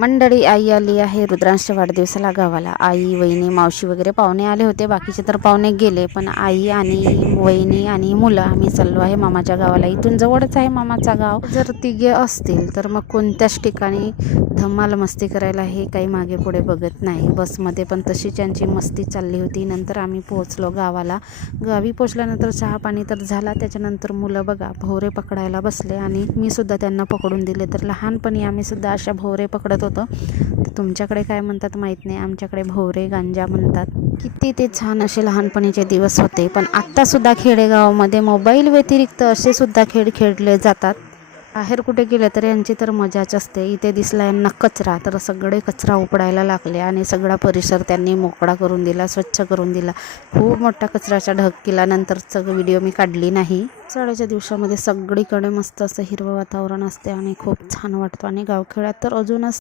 मंडळी, आई आली आहे रुद्रांशच्या वाढदिवसाला गावाला. आई, वहिनी, मावशी वगैरे पाहुणे आले होते. बाकीचे तर पाहुणे गेले, पण आई आणि वहिनी आणि मुलं आम्ही चाललो आहे मामाच्या गावाला. इथून जवळच आहे मामाचा गाव. जर तिघे असतील तर मग कोणत्याच ठिकाणी धमाल मस्ती करायला हे काही मागे पुढे बघत नाही. बसमध्ये पण तशी त्यांची मस्ती चालली होती. नंतर आम्ही पोहोचलो गावाला. गावी पोहोचल्यानंतर चहा पाणी तर झाला. त्याच्यानंतर मुलं बघा भोवरे पकडायला बसले आणि मी सुद्धा त्यांना पकडून दिले. तर लहानपणी आम्ही सुद्धा अशा भोवरे पकडत होतो. तर तुमच्याकडे काय म्हणतात माहीत नाही, आमच्याकडे भोवरे गांजा म्हणतात. किती ते छान असे लहानपणीचे दिवस होते. पण आत्तासुद्धा खेडेगावामध्ये मोबाईल व्यतिरिक्त असे सुद्धा खेळ खेळले जातात. बाहेर कुठे गेले तर यांची तर मजाच असते. इथे दिसला यांना कचरा, तर सगळे कचरा उपडायला लागले आणि सगळा परिसर त्यांनी मोकळा करून दिला, स्वच्छ करून दिला. खूप मोठा कचऱ्याचा ढग केला. नंतरचा व्हिडिओ मी काढली नाही. पावसाळ्याच्या दिवसामध्ये सगळीकडे मस्त असं हिरवं वातावरण असते आणि खूप छान वाटतं. आणि गावखेड्यात तर अजूनच